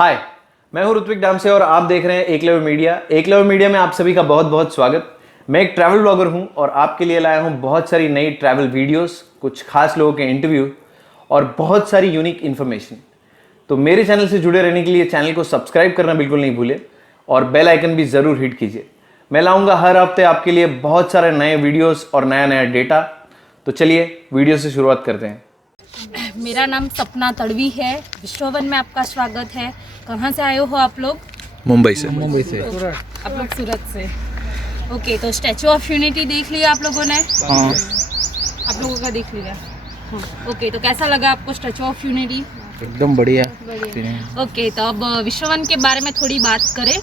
हाय, मैं हूं ऋत्विक डाम से और आप देख रहे हैं एकलव्य मीडिया। एकलव्य मीडिया में आप सभी का बहुत बहुत स्वागत। मैं एक ट्रैवल ब्लॉगर हूं और आपके लिए लाया हूं बहुत सारी नई ट्रैवल वीडियोस, कुछ खास लोगों के इंटरव्यू और बहुत सारी यूनिक इन्फॉर्मेशन। तो मेरे चैनल से जुड़े रहने के लिए चैनल को सब्सक्राइब करना बिल्कुल नहीं भूलें और बेल आइकन भी ज़रूर हिट कीजिए। मैं लाऊंगा हर हफ्ते आपके लिए बहुत सारे नए वीडियोस और नया नया डेटा। तो चलिए वीडियो से शुरुआत करते हैं। मेरा नाम सपना तड़वी है। विश्ववन में आपका स्वागत है। कहाँ से आए हो आप लोग? मुंबई से। आप लोग सूरत से। ओके, तो स्टैचू ऑफ यूनिटी देख लिया आप लोगों ने? हाँ। आप लोगों का देख लिया। हाँ। ओके, तो कैसा लगा आपको स्टैचू ऑफ यूनिटी? एकदम बढ़िया। ओके, तो अब विश्ववन के बारे में थोड़ी बात करें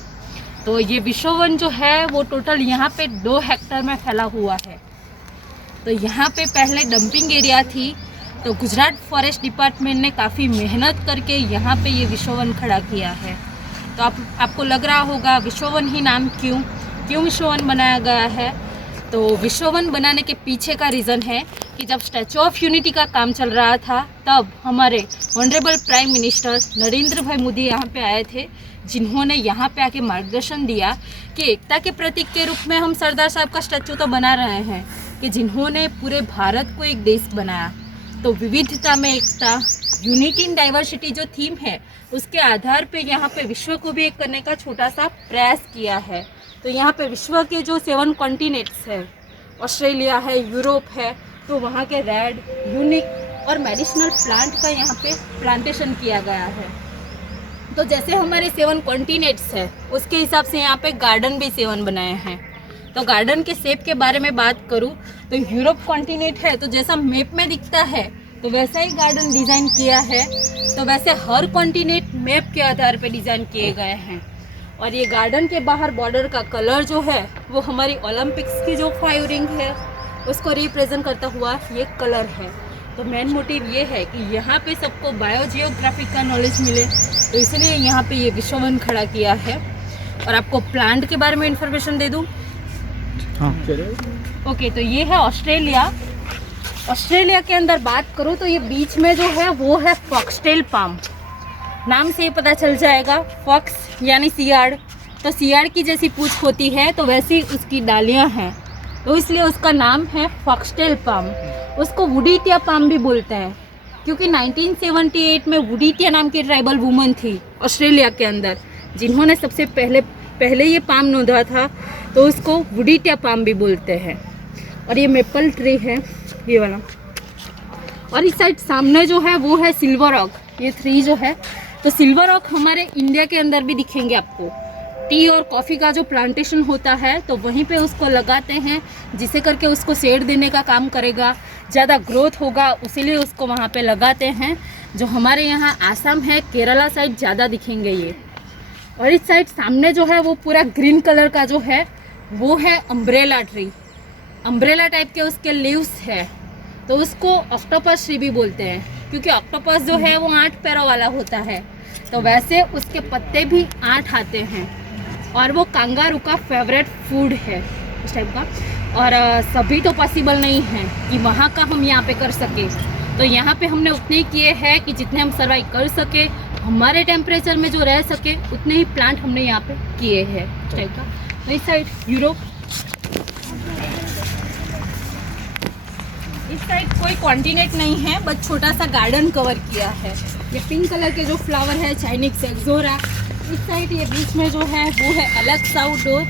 तो ये विश्ववन जो है वो टोटल यहाँ पे 2 हेक्टेयर में फैला हुआ है। तो यहाँ पे पहले डंपिंग एरिया थी, तो गुजरात फॉरेस्ट डिपार्टमेंट ने काफ़ी मेहनत करके यहाँ पे ये विश्ववन खड़ा किया है। तो आपको लग रहा होगा विश्ववन ही नाम क्यों विश्ववन बनाया गया है। तो विश्ववन बनाने के पीछे का रीज़न है कि जब स्टैचू ऑफ यूनिटी का काम चल रहा था तब हमारे ऑनरेबल प्राइम मिनिस्टर नरेंद्र भाई मोदी यहाँ पे आए थे, जिन्होंने यहाँ पे आके मार्गदर्शन दिया कि एकता के प्रतीक के रूप में हम सरदार साहब का स्टैचू तो बना रहे हैं कि जिन्होंने पूरे भारत को एक देश बनाया। तो विविधता में एकता, यूनिटी इन डाइवर्सिटी जो थीम है उसके आधार पे यहाँ पे विश्व को भी एक करने का छोटा सा प्रयास किया है। तो यहाँ पे विश्व के जो 7 कॉन्टिनेंट्स है, ऑस्ट्रेलिया है, यूरोप है, तो वहाँ के रेड, यूनिक और मेडिसिनल प्लांट का यहाँ पे प्लांटेशन किया गया है। तो जैसे हमारे 7 कॉन्टिनेंट्स है उसके हिसाब से यहाँ पे गार्डन भी 7 बनाए हैं। तो गार्डन के शेप के बारे में बात करूँ तो यूरोप कॉन्टिनेंट है, तो जैसा मैप में दिखता है तो वैसा ही गार्डन डिज़ाइन किया है। तो वैसे हर कॉन्टिनेंट मैप के आधार पर डिज़ाइन किए गए हैं। और ये गार्डन के बाहर बॉर्डर का कलर जो है वो हमारी ओलंपिक्स की जो 5 रिंग है उसको रिप्रेजेंट करता हुआ ये कलर है। तो मेन मोटिव ये है कि यहाँ पे सबको बायोजियोग्राफी का नॉलेज मिले, तो इसलिए यहाँ पे ये विश्ववन खड़ा किया है। और आपको प्लांट के बारे में इंफॉर्मेशन दे दूँ। हाँ। ओके, तो ये है ऑस्ट्रेलिया। ऑस्ट्रेलिया के अंदर बात करूँ तो ये बीच में जो है वो है फॉक्सटेल पाम। नाम से ही पता चल जाएगा, फॉक्स यानी सियाड़, तो सियाड़ की जैसी पूंछ होती है तो वैसी उसकी डालियाँ हैं, तो इसलिए उसका नाम है फॉक्सटेल पाम। उसको वुडीटिया पाम भी बोलते हैं क्योंकि 1978 में वुडीटिया नाम की ट्राइबल वुमन थी ऑस्ट्रेलिया के अंदर, जिन्होंने सबसे पहले ये पाम नोंदा था, तो उसको वुडीटिया पाम भी बोलते हैं। और ये मेपल ट्री है ये वाला। और इस साइड सामने जो है वो है सिल्वर ऑक। ये 3 जो है, तो सिल्वर ऑक हमारे इंडिया के अंदर भी दिखेंगे आपको। टी और कॉफ़ी का जो प्लांटेशन होता है तो वहीं पे उसको लगाते हैं, जिसे करके उसको शेड देने का काम करेगा, ज़्यादा ग्रोथ होगा, इसीलिए उसको वहाँ पे लगाते हैं। जो हमारे यहाँ आसाम है, केरला साइड ज़्यादा दिखेंगे ये। और इस साइड सामने जो है वो पूरा ग्रीन कलर का जो है वो है अम्ब्रेला ट्री। अम्ब्रेला टाइप के उसके लीव्स है, तो उसको ऑक्टोपस ट्री भी बोलते हैं क्योंकि ऑक्टोपस जो है वो 8 पैरों वाला होता है, तो वैसे उसके पत्ते भी 8 आते हैं। और वो कांगारू का फेवरेट फूड है उस टाइप का। और सभी तो पॉसिबल नहीं है कि वहाँ का हम यहाँ पे कर सके, तो यहाँ पे हमने उतने ही किए हैं कि जितने हम सर्वाइव कर सके, हमारे टेम्परेचर में जो रह सके उतने ही प्लांट हमने यहाँ पे किए हैं उस टाइप का। तो इस साइड यूरोप, इस साइड कोई कॉन्टिनेंट नहीं है, बस छोटा सा गार्डन कवर किया है। ये पिंक कलर के जो फ्लावर है चाइनीज एक्सोरा। इस साइड ये बीच में जो है वो है अलग आउटडोर,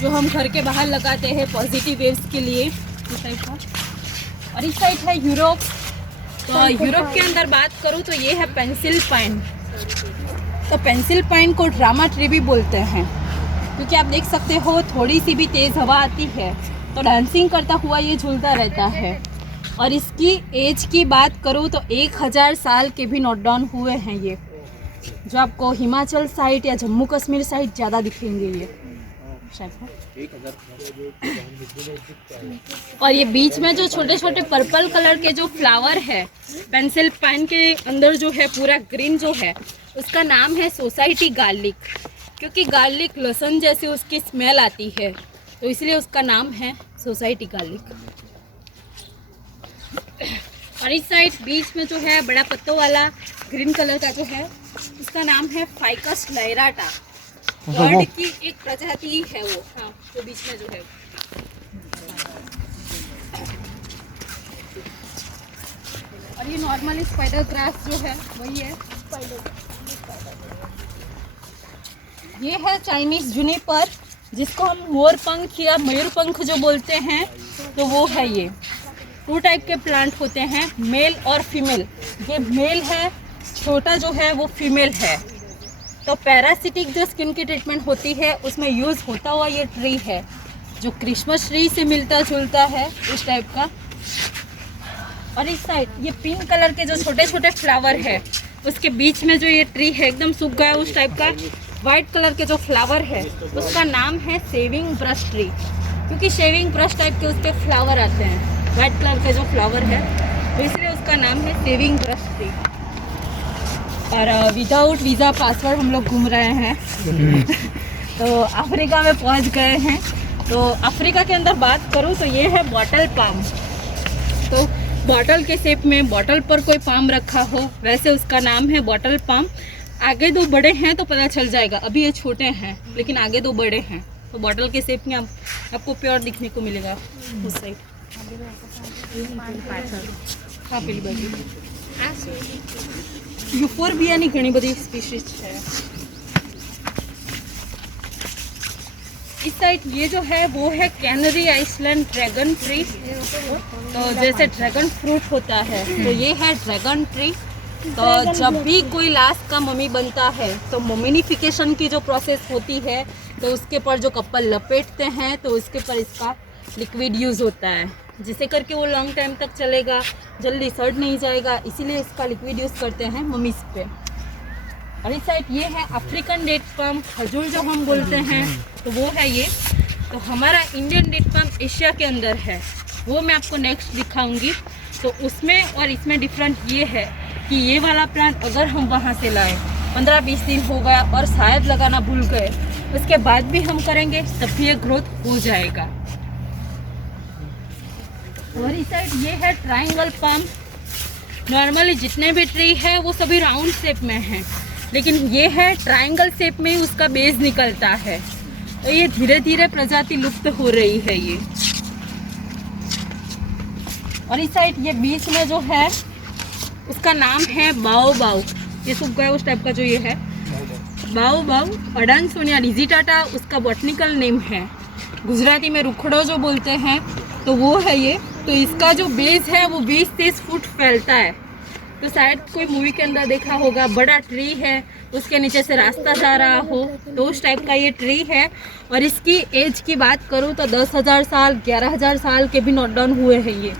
जो हम घर के बाहर लगाते हैं पॉजिटिव वेव्स के लिए, इस टाइप का। और इस साइड है यूरोप। तो यूरोप के अंदर बात करूँ तो ये है पेंसिल पाइन। तो पेंसिल पाइन को ड्रामा ट्री भी बोलते हैं क्योंकि आप देख सकते हो थोड़ी सी भी तेज़ हवा आती है तो डांसिंग करता हुआ ये झूलता रहता है। और इसकी एज की बात करूँ तो 1000 साल के भी नोट डाउन हुए हैं ये, जो आपको हिमाचल साइड या जम्मू कश्मीर साइड ज़्यादा दिखेंगे ये शायद। और ये बीच में जो छोटे छोटे पर्पल कलर के जो फ्लावर है पेंसिल पाइन के अंदर जो है पूरा ग्रीन जो है, उसका नाम है सोसाइटी गार्लिक, क्योंकि गार्लिक लहसुन जैसी उसकी स्मेल आती है, तो इसलिए उसका नाम है सोसाइटी गार्लिक। और इस साइड बीच में जो है बड़ा पत्तों वाला ग्रीन कलर का जो है उसका नाम है फाइकस लैराटा। बर्ड की एक प्रजाति है वो। हाँ, वो बीच में जो है। और ये नॉर्मली स्पाइडर ग्रास जो है वही है। ये है चाइनीज जुनिपर, जिसको हम मोरपंख या मयूरपंख जो बोलते हैं, तो वो है ये। 2 टाइप के प्लांट होते हैं, मेल और फीमेल। ये मेल है, छोटा जो है वो फीमेल है। तो पैरासिटिक जो स्किन की ट्रीटमेंट होती है उसमें यूज़ होता हुआ ये ट्री है, जो क्रिसमस ट्री से मिलता जुलता है उस टाइप का। और इस साइड ये पिंक कलर के जो छोटे छोटे फ्लावर है, उसके बीच में जो ये ट्री है एकदम सूख गया उस टाइप का। वाइट कलर के जो फ्लावर है उसका नाम है सेविंग ब्रश ट्री, क्योंकि शेविंग ब्रश टाइप के उसके फ्लावर आते हैं, वाइट कलर के जो फ्लावर है, तो इसलिए उसका नाम है सेविंग ब्रश ट्री। और विदाउट वीज़ा पासवर्ड हम लोग घूम रहे हैं। तो अफ्रीका में पहुंच गए हैं। तो अफ्रीका के अंदर बात करूं तो ये है बॉटल पाम। तो बॉटल के शेप में बॉटल पर कोई पाम रखा हो, वैसे उसका नाम है बॉटल पाम। आगे 2 बड़े हैं तो पता चल जाएगा, अभी ये छोटे हैं लेकिन आगे 2 बड़े हैं। तो बॉटल के शेप में आपको प्योर दिखने को मिलेगा उस साइड। हाँ, पहली बार यूफोर्बिया ની ઘણી બધી સ્પીशीज है। इस साइड ये जो है वो है कैनरी आइसलैंड ड्रैगन ट्री। तो जैसे ड्रैगन फ्रूट होता है तो ये है ड्रैगन ट्री। तो जब भी कोई लाश का मम्मी बनता है तो मोमिनिफिकेशन की जो प्रोसेस होती है, तो उसके पर जो कपल लपेटते हैं तो उसके पर इसका लिक्विड यूज़ होता है, जिससे करके वो लॉन्ग टाइम तक चलेगा, जल्दी सड़ नहीं जाएगा, इसीलिए इसका लिक्विड यूज़ करते हैं मम्मीज़ पे। और इस साइड ये है अफ्रीकन डेट पाम, खजूर जो हम बोलते हैं, तो वो है ये। तो हमारा इंडियन डेट पाम एशिया के अंदर है, वो मैं आपको नेक्स्ट दिखाऊंगी। तो उसमें और इसमें डिफरेंट ये है कि ये वाला प्लांट अगर हम वहाँ से लाए, 15-20 दिन हो गया और शायद लगाना भूल गए, उसके बाद भी हम करेंगे तब भी ये ग्रोथ हो जाएगा। और इस साइड ये है ट्रायंगल पाम। नॉर्मली जितने भी ट्री है वो सभी राउंड शेप में हैं, लेकिन ये है ट्रायंगल शेप में ही उसका बेस निकलता है। तो ये धीरे धीरे प्रजाति लुप्त हो रही है ये। और इस साइड ये बीच में जो है उसका नाम है बाओबाओ। ये सूख गया उस टाइप का जो ये है बाओबाओ। अडानसोनिया रिजिटाटा उसका बॉटनिकल नेम है। गुजराती में रुखड़ो जो बोलते हैं, तो वो है ये। तो इसका जो बेस है वो 20-30 फुट फैलता है। तो शायद कोई मूवी के अंदर देखा होगा, बड़ा ट्री है, उसके नीचे से रास्ता जा रहा हो, तो उस टाइप का ये ट्री है। और इसकी एज की बात करूँ तो 10,000 साल 11,000 साल के भी नोट डाउन हुए हैं ये।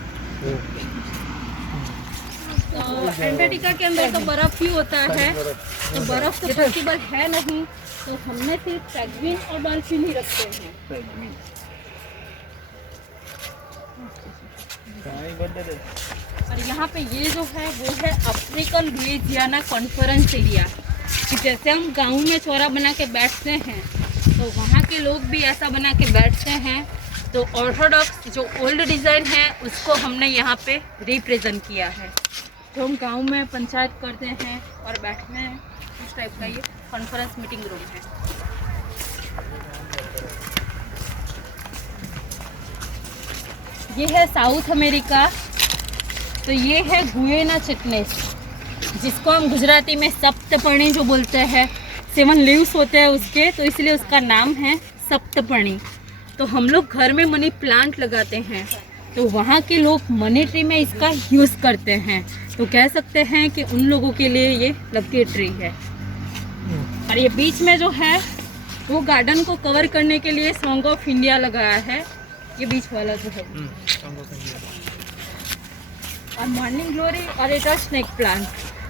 तो एंटार्क्टिका के अंदर तो बर्फ़ ही होता है, तो बर्फ़ तो पॉसिबल है नहीं, तो हमने सिर्फ पेंगुइन और डॉल्फिन ही रखते हैं। और यहाँ पे ये जो है वो है अफ्रीकन लुइजियाना कॉन्फ्रेंस एरिया। कि जैसे हम गाँव में चौरा बना के बैठते हैं, तो वहाँ के लोग भी ऐसा बना के बैठते हैं। तो ऑर्थोडॉक्स जो ओल्ड डिज़ाइन है उसको हमने यहाँ पे रिप्रेजेंट किया है। तो हम गाँव में पंचायत करते हैं और बैठते हैं, उस टाइप का ये कॉन्फ्रेंस मीटिंग रूम है। ये है साउथ अमेरिका। तो ये है गुयेना चिटनेस, जिसको हम गुजराती में सप्तपर्णी जो बोलते हैं। 7 लीव्स होते हैं उसके, तो इसलिए उसका नाम है सप्तपर्णी। तो हम लोग घर में मनी प्लांट लगाते हैं, तो वहाँ के लोग मनी ट्री में इसका यूज़ करते हैं। तो कह सकते हैं कि उन लोगों के लिए ये लकी ट्री है। और ये बीच में जो है वो गार्डन को कवर करने के लिए सॉन्ग ऑफ इंडिया लगाया है, ये बीच वाला जो है। और मॉर्निंग ग्लोरी और एक स्नेक प्लांट,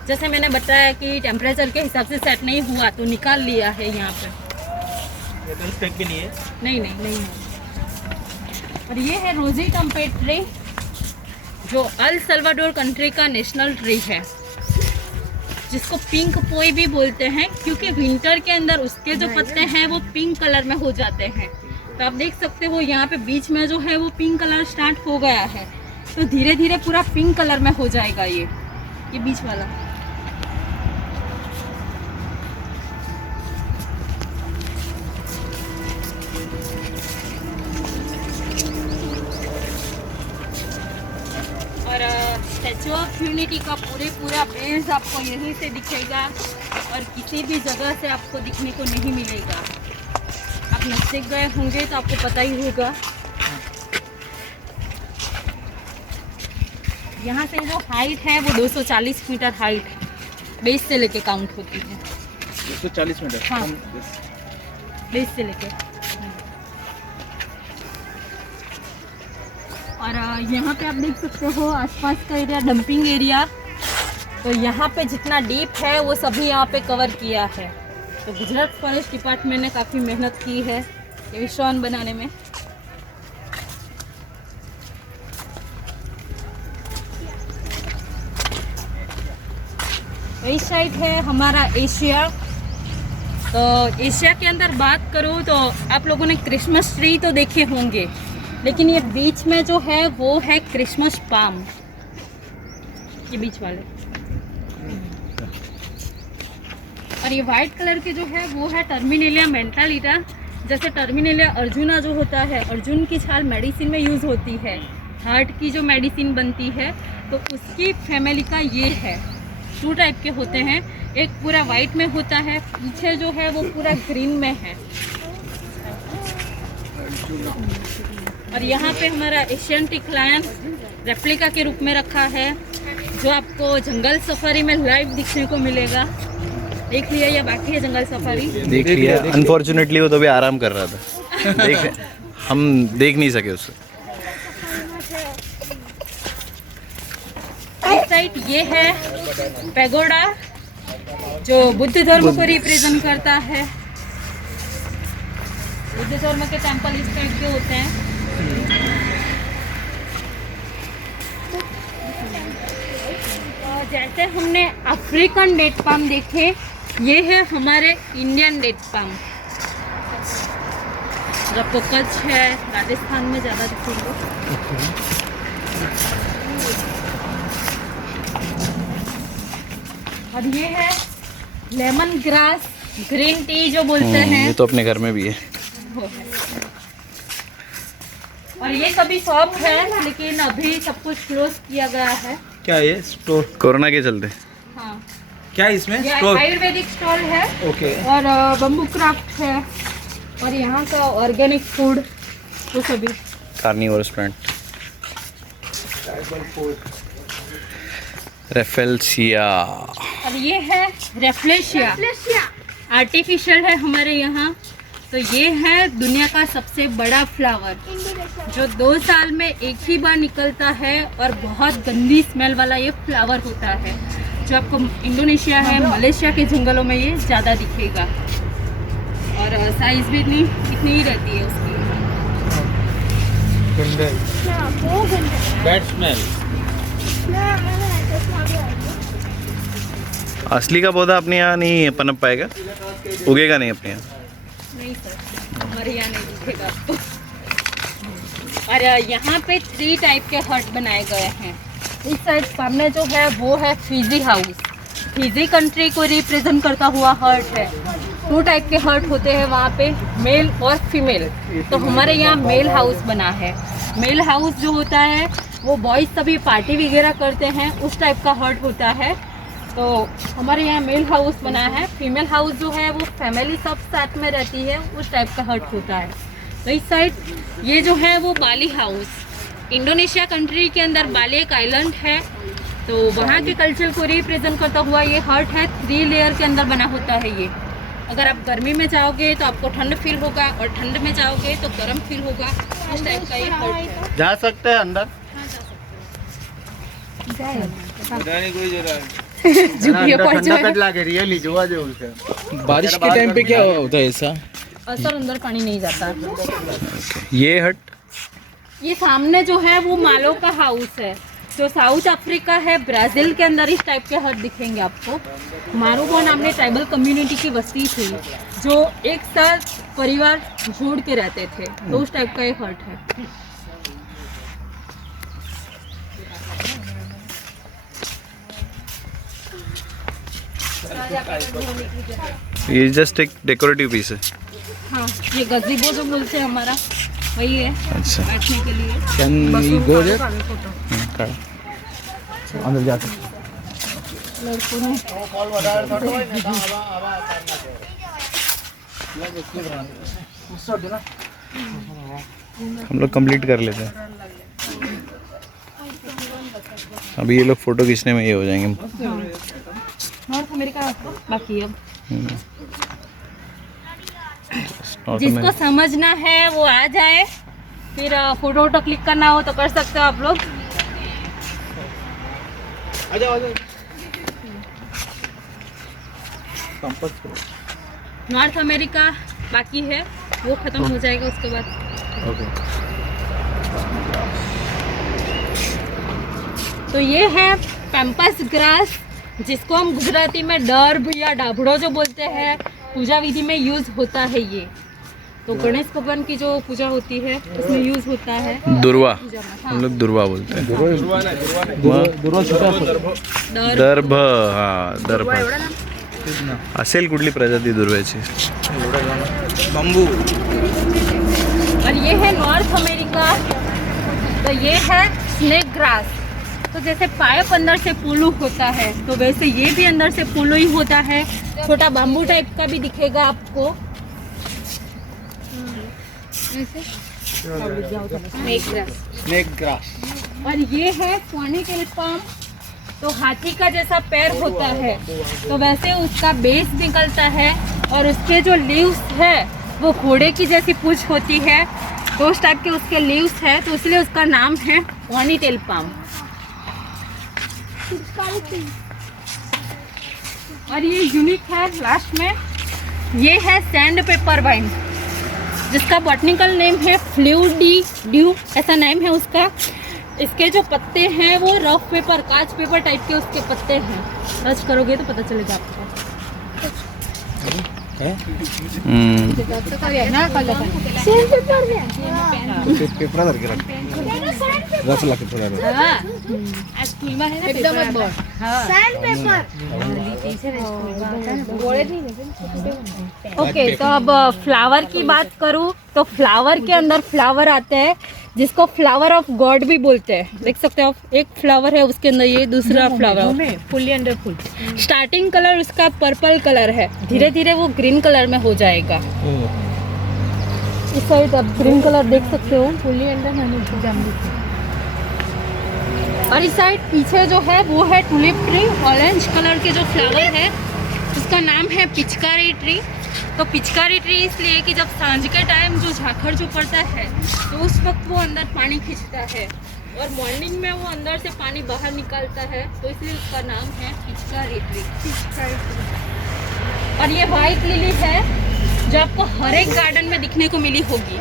जैसे मैंने बताया कि टेम्परेचर के हिसाब से सेट नहीं हुआ तो निकाल लिया है यहाँ पे। ये स्टेक भी नहीं है? नहीं है। और ये है रोजी टम्पेट ट्री, जो अल सल्वाडोर कंट्री का नेशनल ट्री है, जिसको पिंक पोई भी बोलते हैं, क्योंकि विंटर के अंदर उसके जो पत्ते हैं वो पिंक कलर में हो जाते हैं। तो आप देख सकते हो यहाँ पे बीच में जो है वो पिंक कलर स्टार्ट हो गया है, तो धीरे धीरे पूरा पिंक कलर में हो जाएगा ये बीच वाला। स्टैचू ऑफ यूनिटी का पूरा बेस आपको यहीं से दिखेगा और किसी भी जगह से आपको दिखने को नहीं मिलेगा। आप नजदीक गए होंगे तो आपको पता ही होगा। यहाँ से जो हाइट है वो 240 मीटर हाइट बेस से लेके काउंट होती है। 240 मीटर। हाँ, बेस से लेके। और यहाँ पे आप देख सकते हो आसपास का एरिया डंपिंग एरिया। तो यहाँ पे जितना डीप है वो सभी यहाँ पे कवर किया है। तो गुजरात फॉरेस्ट डिपार्टमेंट ने काफ़ी मेहनत की है ये विश्ववन बनाने में। इस साइड है हमारा एशिया। तो एशिया के अंदर बात करूँ तो आप लोगों ने क्रिसमस ट्री तो देखे होंगे, लेकिन ये बीच में जो है वो है क्रिसमस पाम, ये बीच वाले। और ये वाइट कलर के जो है वो है टर्मिनेलिया मेंटालिटा। जैसे टर्मिनेलिया अर्जुना जो होता है, अर्जुन की छाल मेडिसिन में यूज़ होती है, हार्ट की जो मेडिसिन बनती है, तो उसकी फैमिली का ये है। 2 टाइप के होते हैं, एक पूरा वाइट में होता है, पीछे जो है वो पूरा ग्रीन में है। और यहाँ पे हमारा एशियन टिकलायन रेप्लिका के रूप में रखा है, जो आपको जंगल सफारी में लाइव दिखने को मिलेगा। देख लिया या बाकी है जंगल सफारी? देख लिया। अनफॉर्चुनेटली वो तो भी आराम कर रहा था। हम देख नहीं सके उससे। इस साइड ये है पैगोडा, जो बुद्ध धर्म को रिप्रेजेंट करता है। बुद्ध धर्म के टेंपल इस टाइप के होते हैं। जैसे हमने अफ्रीकन डेट पाम देखे, ये है हमारे इंडियन डेट पाम। जब तो कच्छ है, राजस्थान में ज़्यादा दिखेंगे। और ये है लेमन ग्रास ग्रीन टी जो बोलते हैं, ये तो अपने घर में भी है। वो है। और ये सभी शॉप है, लेकिन अभी सब कुछ क्लोज किया गया है। क्या ये स्टोर? कोरोना के चलते। हाँ, क्या है इसमें ये स्टोर? आयुर्वेदिक स्टॉल है। ओके। और बम्बू क्राफ्ट है, और यहाँ का ऑर्गेनिक फूड वो सभी। Carnivorous plant. रेफेलसिया। और ये है रेफ्लेशिया, आर्टिफिशियल है हमारे यहाँ। तो ये है दुनिया का सबसे बड़ा फ्लावर, जो 2 साल में एक ही बार निकलता है, और बहुत गंदी स्मेल वाला ये फ्लावर होता है, जो आपको इंडोनेशिया है, मलेशिया के जंगलों में ये ज़्यादा दिखेगा। और साइज भी इतनी ही रहती है उसकी। Bad smell. असली का पौधा अपने यहाँ नहीं पनप पाएगा, उगेगा नहीं अपने यहाँ। नहीं सर, हमारे यहाँ नहीं दिखेगा आपको। और यहाँ पे 3 टाइप के हट बनाए गए हैं। इस साइड सामने जो है वो है फिजी हाउस, फिजी कंट्री को रिप्रेजेंट करता हुआ हट है। 2 टाइप के हट होते हैं वहाँ पे, मेल और फीमेल। तो हमारे यहाँ मेल हाउस बना है। मेल हाउस जो होता है वो बॉयज़ सभी पार्टी वगैरह करते हैं, उस टाइप का हट होता है। तो हमारे यहाँ मेल हाउस बना है। फीमेल हाउस जो है वो फैमिली सब साथ में रहती है, उस टाइप का हट होता है। तो इस साइड ये जो है वो बाली हाउस, इंडोनेशिया कंट्री के अंदर बाली एक आइलैंड है, तो वहाँ के कल्चर को रिप्रेजेंट करता हुआ ये हट है। 3 लेयर के अंदर बना होता है ये। अगर आप गर्मी में जाओगे तो आपको ठंड फील होगा, और ठंड में जाओगे तो गर्म फील होगा। इस टाइप का ये हट है। जा सकते हैं अंदर? हाँ, जा सकते हैं। जाने कोई जगह बारिश के टाइम पे क्या होता है ऐसा? सर अंदर पानी नहीं जाता। ये हट, ये सामने जो है वो मालो का हाउस है, जो साउथ अफ्रीका है, ब्राज़ील के अंदर इस टाइप के हट दिखेंगे आपको। मारूबो नामने ट्राइबल कम्युनिटी की बस्ती थी, जो एक साथ परिवार जोड़ के रहते थे, तो उस टाइप का एक हट है। ये जस्ट एक डेकोरेटिव पीस है। हाँ, ये गज़ीबो जो बोलते हैं हमारा, वही है। अच्छा। बैठने के लिए। Can we go there? अंदर जाके लड़कों ने हम लोग कंप्लीट कर लेते हैं। अभी ये लोग फोटो खींचने में ये हो जाएंगे। नॉर्थ अमेरिका बाकी अब नॉर्थ जिसको में समझना है वो आ जाए, फिर फोटो वोटो क्लिक करना हो तो कर सकते हो आप लोग। नॉर्थ अमेरिका बाकी है, वो खत्म हो जाएगा उसके बाद। तो ये है पैम्पस ग्रास, जिसको हम गुजराती में डर्भ या डाभड़ो जो बोलते हैं, पूजा विधि में यूज होता है ये। तो गणेश भगवान की जो पूजा होती है उसमें यूज होता है। दुर्वा, पूजा में, हम लोग दुर्वा बोलते हैं। दुर्वा छोटा दर्भ, हाँ दर्भ असेल कुठली प्रजाती दुर्व्याची? बम्बू। और ये है नॉर्थ अमेरिका। तो ये है स्नेक ग्रास। तो जैसे पाइप अंदर से पुल्लू होता है, तो वैसे ये भी अंदर से पुल्लू ही होता है। छोटा बाम्बू टाइप का भी दिखेगा आपको। Snake grass. और ये है पोनीटेल पाम। तो हाथी का जैसा पैर होता है, तो वैसे उसका बेस निकलता है और उसके जो लीव्स है वो घोड़े की जैसी पूंछ होती है, तो उस टाइप के उसके लीव्स है, तो इसलिए उसका नाम है पोनीटेल पाम। और ये यूनिक है लास्ट में, ये है सैंड पेपर वाइन, जिसका बॉटनिकल नेम है फ्लूडी ड्यू, ऐसा नेम है उसका। इसके जो पत्ते हैं वो रफ पेपर, कांच पेपर टाइप के उसके पत्ते हैं। टच करोगे तो पता चलेगा आपको। रस लाके थोड़ा ओके, तो अब फ्लावर की बात करूँ तो फ्लावर के अंदर फ्लावर आते हैं, जिसको फ्लावर ऑफ गॉड भी बोलते हैं। देख सकते हो आप, एक फ्लावर है उसके अंदर, ये दूसरा flower fully under full. Starting colour उसका पर्पल कलर है, धीरे धीरे वो ग्रीन कलर में हो जाएगा। इस साइड आप ग्रीन कलर देख सकते हो, फुली अंडर। और इस साइड पीछे जो है वो है टुलिप ट्री। ऑरेंज कलर के जो फ्लावर है उसका नाम है पिचकारी ट्री। तो पिचकारी ट्री इसलिए कि जब सांझ के टाइम जो झाखड़ जो पड़ता है तो उस वक्त वो अंदर पानी खींचता है, और मॉर्निंग में वो अंदर से पानी बाहर निकालता है, तो इसलिए उसका नाम है पिचकारी ट्री। और ये वाइट लिली है जो आपको हर एक गार्डन में दिखने को मिली होगी,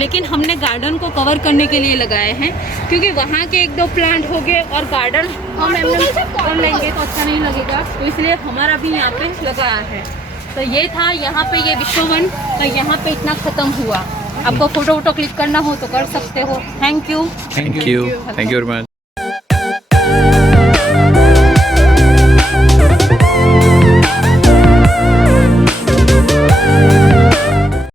लेकिन हमने गार्डन को कवर करने के लिए लगाए हैं, क्योंकि वहाँ के एक दो प्लांट हो गए और गार्डन हम कर लेंगे तो अच्छा नहीं लगेगा, तो इसलिए हमारा भी यहाँ पे लगाया है। तो ये था यहाँ पे ये विश्ववन, तो यहाँ पे इतना ख़त्म हुआ। आपको फोटो वोटो क्लिक करना हो तो कर सकते हो। Thank you thank you very much.